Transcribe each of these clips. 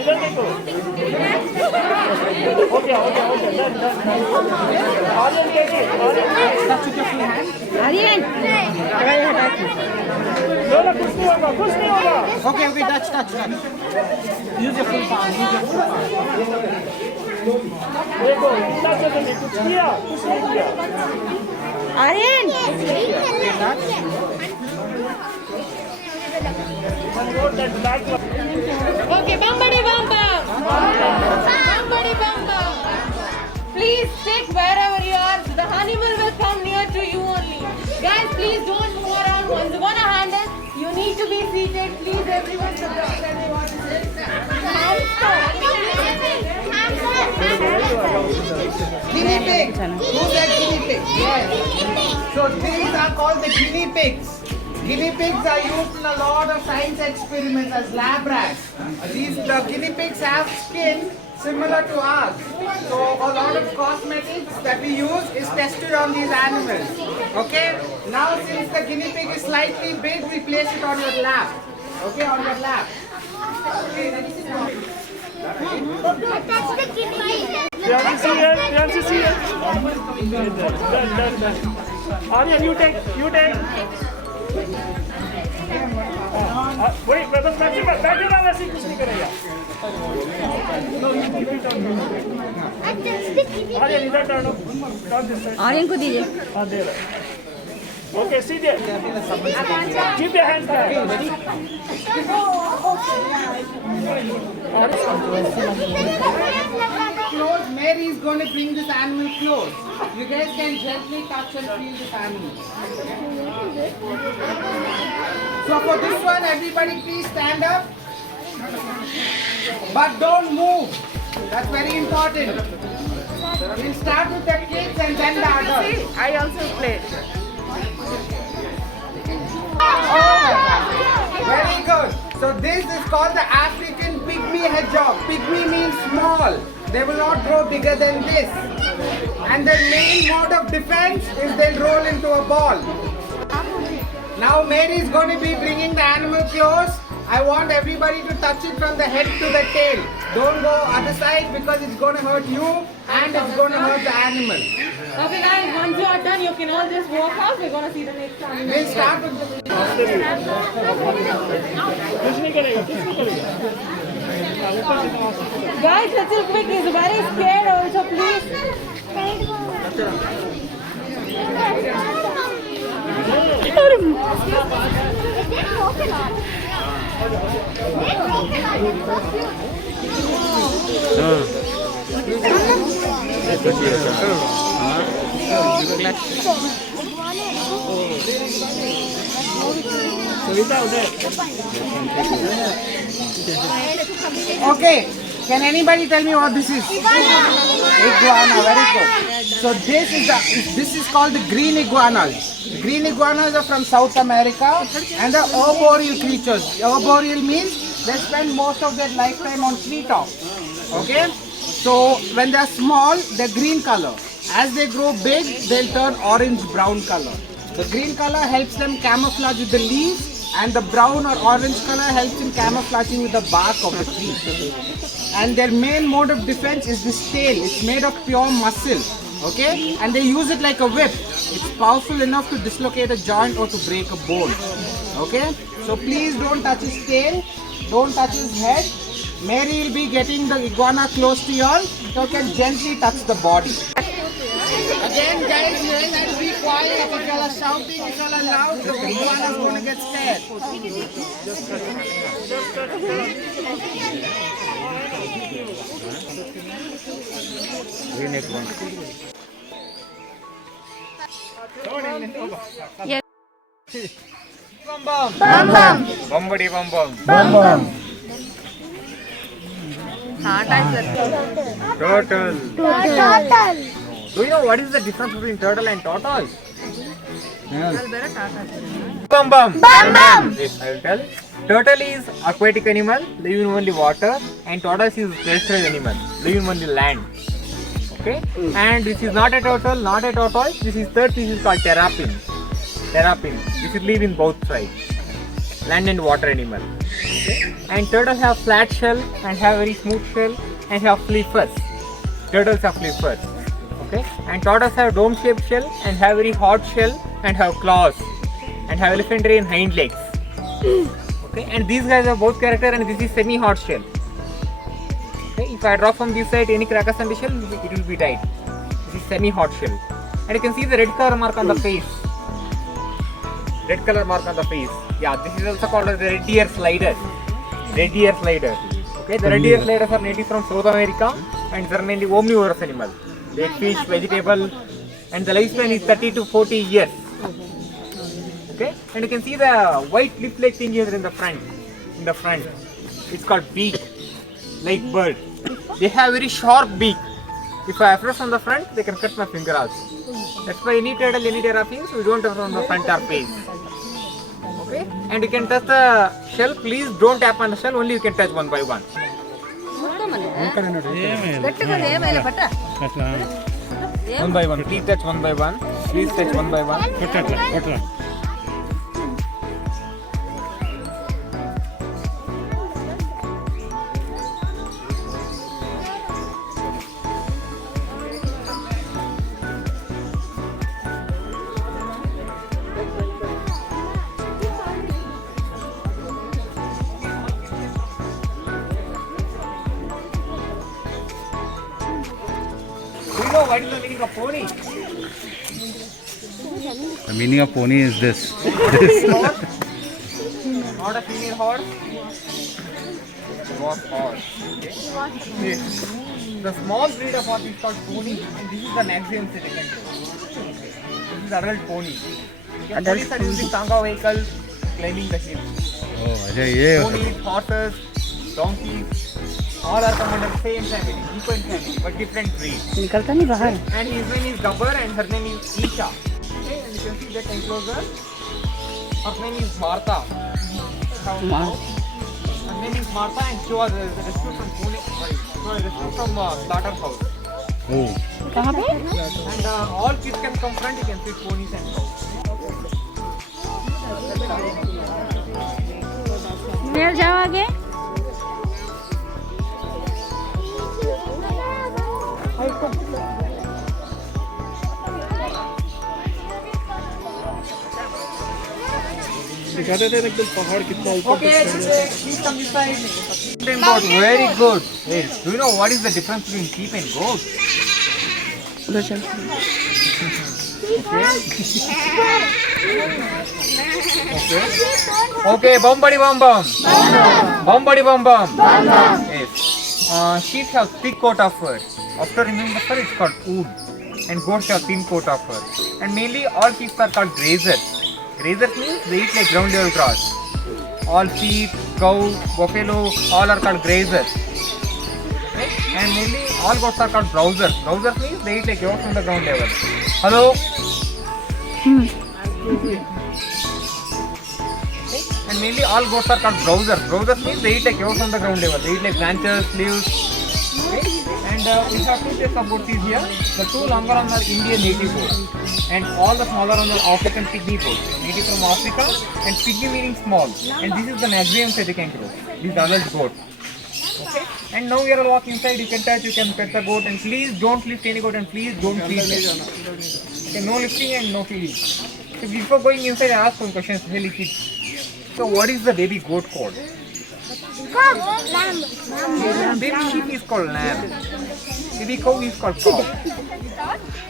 इधर देखो okay done Aryan कैसे touch with your full hand Aryan no कुछ नहीं होगा Okay, touch. Use your full palm देखो इतना चलो कुछ नहीं किया Aryan Okay, bumpity bum bum. Bumpity bum bum. Please stick wherever you are. The animal will come near to you only. Guys, please don't move around. Once you want to handle, you need to be seated. Please, everyone sit down. Guinea pig. Who said guinea pig? Yes. So these are called the guinea pigs. Guinea pigs are used in a lot of science experiments as lab rats. The guinea pigs have skin similar to ours. So a lot of cosmetics that we use is tested on these animals. Okay? Now since the guinea pig is slightly big, we place it on your lap. Okay, on your lap. That's the guinea pig. Fiancé see it. Done. Aryan, you take. वही बस बैठेगा वैसे कुछ नहीं करेगा आर्यन इधर turn this side Aryan को दीजिए हां दे रहा ओके सीधे keep your hands back Close. Mary is going to bring this animal close. You guys can gently touch and feel this animal. So for this one, everybody please stand up. But don't move. That's very important. We'll start with the kids and then the adults. I also play. Very good. So this is called the African pygmy hedgehog. Pygmy means small. They will not grow bigger than this. And their main mode of defense is they'll roll into a ball. Now Mary is going to be bringing the animal close. I want everybody to touch it from the head to the tail. Don't go other side because it's going to hurt you and it's going to hurt the animal. Okay, guys, once you are done, you can all just walk out. We're going to see the next animal. We'll start with कुछ नहीं करेगा Guys, little quick. He's very scared also, please. Okay, can anybody tell me what this is? Iguana, very good. So this is called the green iguanas. The green iguanas are from South America and the arboreal creatures. Arboreal means they spend most of their lifetime on treetops. Okay? So when they are small, they're green color. As they grow big, they'll turn orange-brown color. The green color helps them camouflage with the leaves, and the brown or orange color helps in camouflaging with the bark of the tree. And their main mode of defense is this tail. It's made of pure muscle. Okay? And they use it like a whip. It's powerful enough to dislocate a joint or to break a bone. Okay? So please don't touch his tail. Don't touch his head. Mary will be getting the iguana close to you all, so you can gently touch the body. Again, guys, you have to be quiet. If you all are shouting, if you all are loud, the iguana is going to get scared. Bumpity bum bum. Turtle. Do you know what is the difference between turtle and tortoise? Bum bum. Yes, I will tell. Turtle is aquatic animal, live in only water, and tortoise is terrestrial animal, live in only land. Okay? And this is not a turtle, not a tortoise. This is third species called terrapin. Terrapin. This is live in both sides, land and water animal. Okay? And turtles have flat shell and have very smooth shell and have flippers. Turtles have flippers. Okay. And tortoises have dome-shaped shell and have very hard shell and have claws and have elephantine hind legs. Okay. And these guys have both character, and this is semi-hard shell. Okay. If I drop from this side any crackers on the shell, it will be died. This is semi-hard shell. And you can see the red color mark on the face. Red color mark on the face. Yeah, this is also called as the red deer slider. Red deer slider. Okay, the red deer sliders are native from South America and they are mainly omnivorous animal. They eat fish, vegetable, and the lifespan is 30 to 40 years. Okay, and you can see the white lip-like thing here in the front. It's called beak, like bird. They have very sharp beak. If I press on the front, they can cut my finger also. That's why any turtle, any terrapins, we don't have on the front or face. Okay, and you can touch the shell. Please don't tap on the shell. Only you can touch one by one. One by one. Please touch one by one. Please touch one by one. Do you know what is the meaning of pony? The meaning of pony is this. Not a female horse. It was horse. Okay. The small breed of horse is called pony, and this is the maximum second. This is adult pony. Okay. Ponies are using tanga vehicles, climbing the hills. Oh, Ajay, yeah. Ponies, horses, donkeys, all are come under the same family, equal family, but different breeds. निकलता नहीं बाहर. And his name is Gabbar and her name is Isha. Okay, and you can see that enclosure. Her name is Martha. Her name is Martha and she was rescued from Pune. Sorry, she was rescued from slaughterhouse. Oh. कहाँ पे? And all kids can come front. You can see ponies and cows. मेल जाओ आगे. Okay, please come this side. Sheep and goat, very good. Hey, do you know what is the difference between sheep and goat? उधर चल. Okay, bombadi bum bum. Bombadi bum bum. Yes. Sheep have thick coat of fur. After removing the fur, it's called wool. And goats have thin coat of fur. And mainly all sheep are called grazers. Grazers means they eat like ground level grass. All sheep, cow, buffalo, all are called grazers. Okay? And mainly all goats are called browsers. Browsers means they eat like goats from the ground level. Hello? Okay? And mainly all goats are called browsers. Browsers means they eat like goats on the ground level. They eat like branches, leaves. Okay? And we have two types of goats here. The two longer ones are Indian native goats. And all the smaller ones are African pygmy goats. Native from Africa. And pygmy meaning small. And this is the maximum size they can grow. This is the adult goat. Okay? And now we are walking inside. You can touch, you can pet the goat. And please don't lift any goat and please don't feed them. Okay, no lifting and no feeding. So before going inside, I ask some questions. Really kids. So what is the baby goat called? Baby sheep is called lamb. Baby cow is called cow. So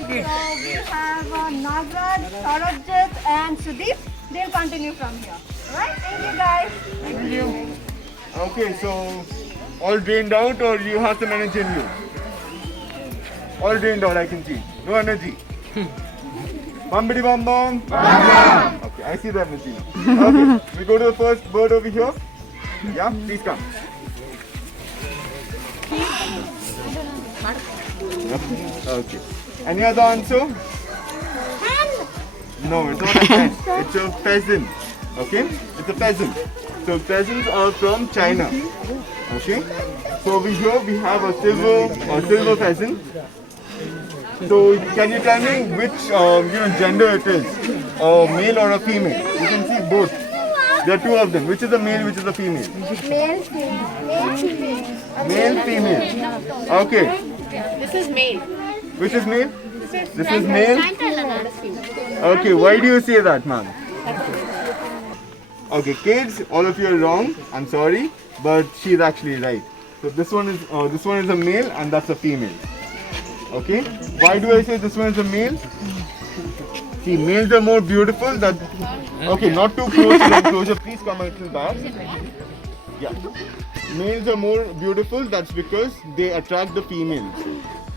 we have Nagraj, Sarojit and Sudeep. They'll continue from here. Alright, thank you guys. Thank you. Okay, so all drained out or you have some energy in you? All drained out, I can see. No energy. Bumbidi bum bum. Okay, I see the energy. Okay, we go to the first bird over here. Yeah, please come. Okay. Any other answer? No, it's not a hen. It's a pheasant. Okay? It's a pheasant. So pheasants are from China. Okay? So over here we have a silver pheasant. So can you tell me which gender it is? A male or a female? You can see both. There are two of them. Which is the male, which is the female? Male, female. Male, female. Okay. This is male. Which is male? This is male. Okay, why do you say that, ma'am? Okay, kids, all of you are wrong. I'm sorry, but she's actually right. So this one is a male and that's a female. Okay. Why do I say this one is a male? See, males are more beautiful. Okay, not too close to the enclosure. Please come a little back. Yeah. Males are more beautiful. That's because they attract the females.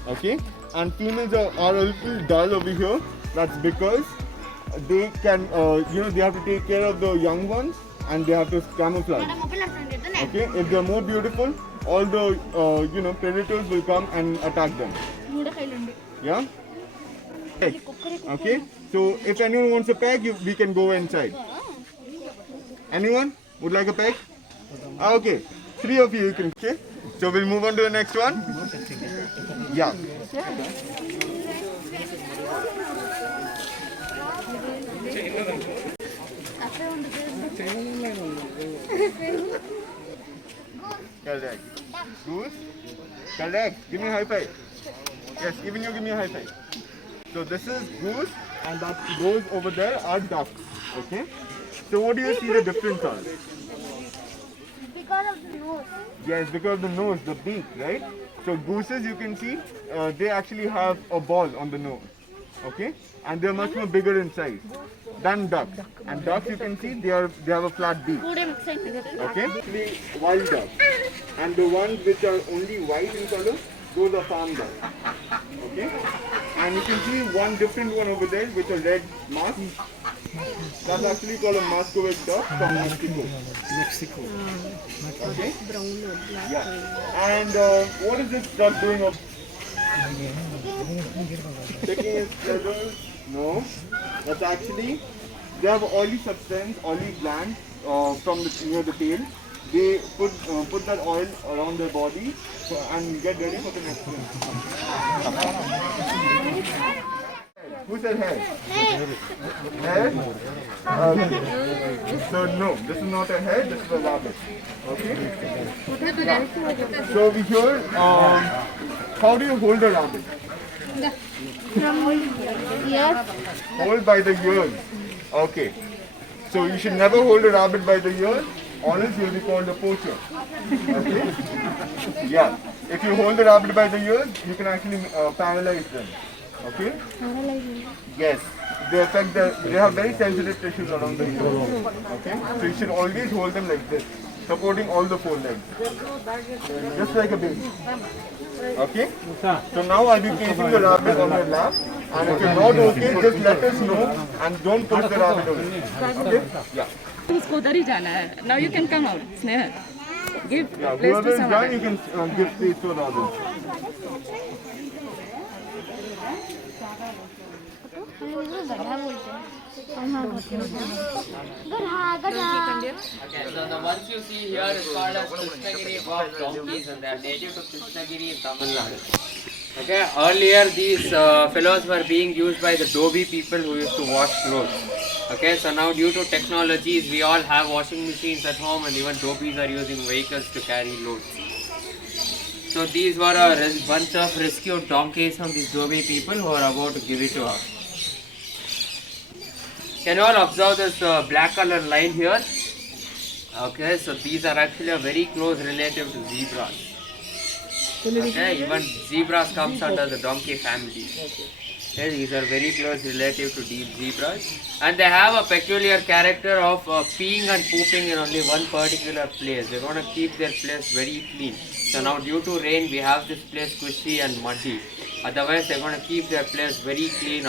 Okay. And females are a little dull over here. That's because they can, they have to take care of the young ones and they have to camouflage. Okay. If they are more beautiful, all the predators will come and attack them. Yeah. Okay. So if anyone wants a peg, we can go inside. Anyone would like a peg? Okay. 3 of you can. Okay. So we'll move on to the next one. Yeah. Correct. Goose. Correct. Give me a high five. Yes, even you give me a high five. So this is goose and that goes over there are ducks. Okay. So what do you see the difference on? Because of the nose. Yes, because of the nose, the beak, right? So gooses, you can see, they actually have a ball on the nose. Okay. And they're much more bigger in size than ducks. And ducks, you can see, they have a flat beak. Okay. Actually, wild ducks. And the ones which are only white in color, those are farm ducks. Okay. And you can see one different one over there with a red mask. That's actually called a Muscovite duck from Mexico. Okay. Yeah. And what is this duck doing? Taking its feathers? No. That's actually, they have oily substance, oily glands from near the tail. They put that oil around their body and get ready for the next one. Who said hair? Hair? So no, this is not a hair, this is a rabbit. Okay? Yeah. So over here, how do you hold a rabbit? Hold by the ears. Okay. So you should never hold a rabbit by the ears, or else you'll be called a poacher. Okay? Yeah. If you hold the rabbit by the ears, you can actually paralyze them. Okay? Yes. They have very sensitive tissues around the ears. Okay? So you should always hold them like this, supporting all the 4 legs. Just like a baby. Okay? So now I'll be placing the rabbit on your lap. And if you're not okay, just let us know and don't push the rabbit away. Okay? Yeah. उसको उधर ही जाना है. Now you can come out, Sneha. Give Yeah, place whoever to is someone done, you else. can give space to another. Okay, so the ones you see here is called as Krishnagiri box donkeys and they are native to Krishnagiri in Tamil Nadu. Okay, earlier these fellows were being used by the Dhobi people who used to wash clothes. Okay, so now due to technologies, we all have washing machines at home and even Dhobis are using vehicles to carry loads. So these were a bunch of rescued donkeys from these Dhobi people who are about to give it to us. Can you all observe this black color line here? Okay, so these are actually a very close relative to zebras. Okay, even zebras comes under the donkey family. Okay, these are very close relative to these zebras. And they have a peculiar character of peeing and pooping in only one particular place. They're going to keep their place very clean. So now due to rain, we have this place squishy and muddy. Otherwise, they're going to keep their place very clean.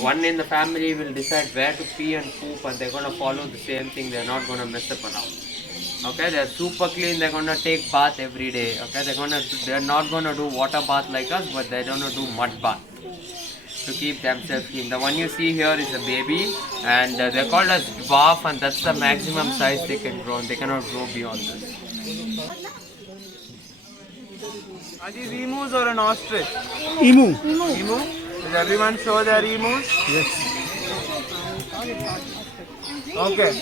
One in the family will decide where to pee and poop and they're going to follow the same thing. They're not going to mess up around. Okay, they're super clean. They're going to take bath every day. Okay, they're not going to do water bath like us, but they're going to do mud bath to keep themselves clean. The one you see here is a baby and they're called as dwarf and that's the maximum size they can grow. They cannot grow beyond this. Are these emus or an ostrich? Emu. Emu? Does everyone show their emus? Yes. Okay.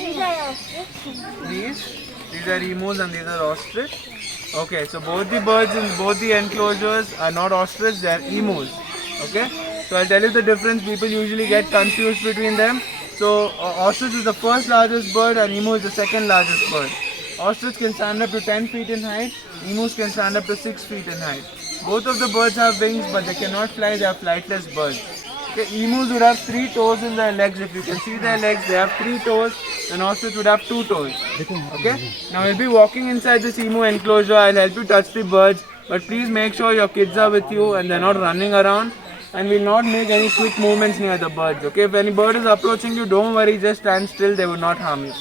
These are emus and these are ostrich. Okay, so both the birds in both the enclosures are not ostrich, they are emus. Okay, so I'll tell you the difference. People usually get confused between them. So ostrich is the first largest bird and emu is the second largest bird. Ostrich can stand up to 10 feet in height, emus can stand up to 6 feet in height. Both of the birds have wings but they cannot fly, they are flightless birds. Okay, emus would have 3 toes in their legs. If you can see their legs, they have 3 toes. An ostrich would have 2 toes. Okay, now we'll be walking inside this emu enclosure. I'll help you touch the birds, but please make sure your kids are with you and they're not running around. And will not make any quick movements near the birds. Okay, if any bird is approaching you, don't worry, just stand still, they will not harm you.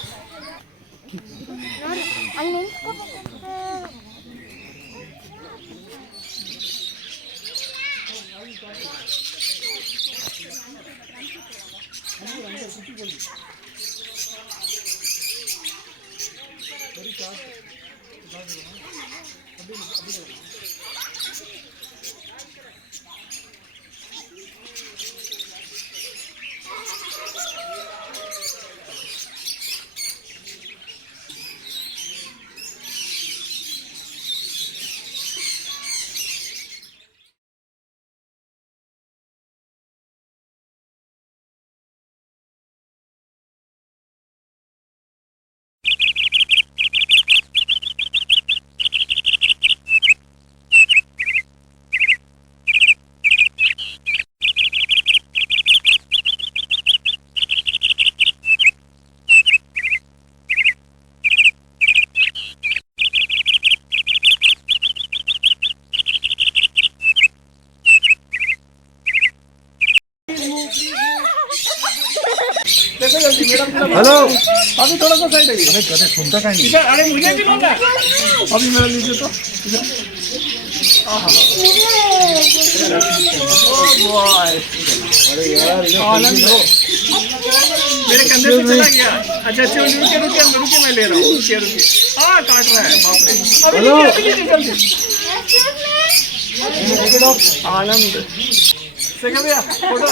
Hello अभी थोड़ा सा side है। अरे कते सुनता का नहीं। अरे मुझे भी लो ना। अभी मेरा लीजिए तो। अरे यार आनंद लो। मेरे कंधे पे चला गया। अच्छा रुके मैं ले रहा हूँ। रुके हाँ काट रहा है बाप रे। अभी जल्दी। आनंद भैया फोटो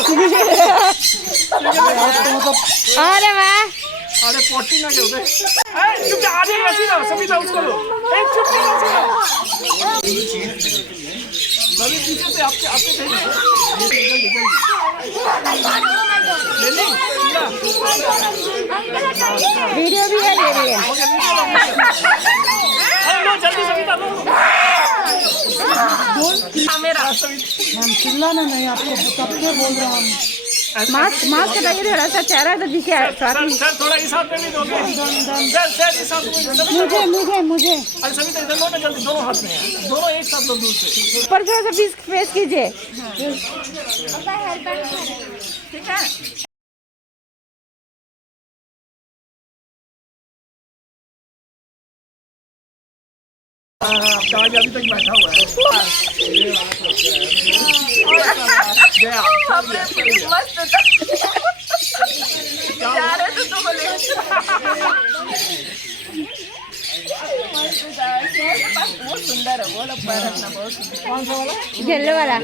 अरे वाह अरे पोटी ना क्यों बे चुप जा आगे वैसी ना सभी ना उसको लो एक चुप नहीं सभी पीछे से आपके ले ले वीडियो भी है ले रही है अरे लो जल्दी सभी लो मेरा हम चिल्लाना नहीं आपको तब से बोल रहा हूँ। मास्क हटाइए थोड़ा सा चेहरा तो दिखे सर थोड़ा इस हाथ में भी दोगे सर इस हाथ में मुझे अरे सभी तो इधर लो ना जल्दी दोनों हाथ में दोनों एक साथ लो दूर से ऊपर थोड़ा सा फेस कीजिए ठीक है आपका आज अभी तक बैठा हुआ है येलो वाला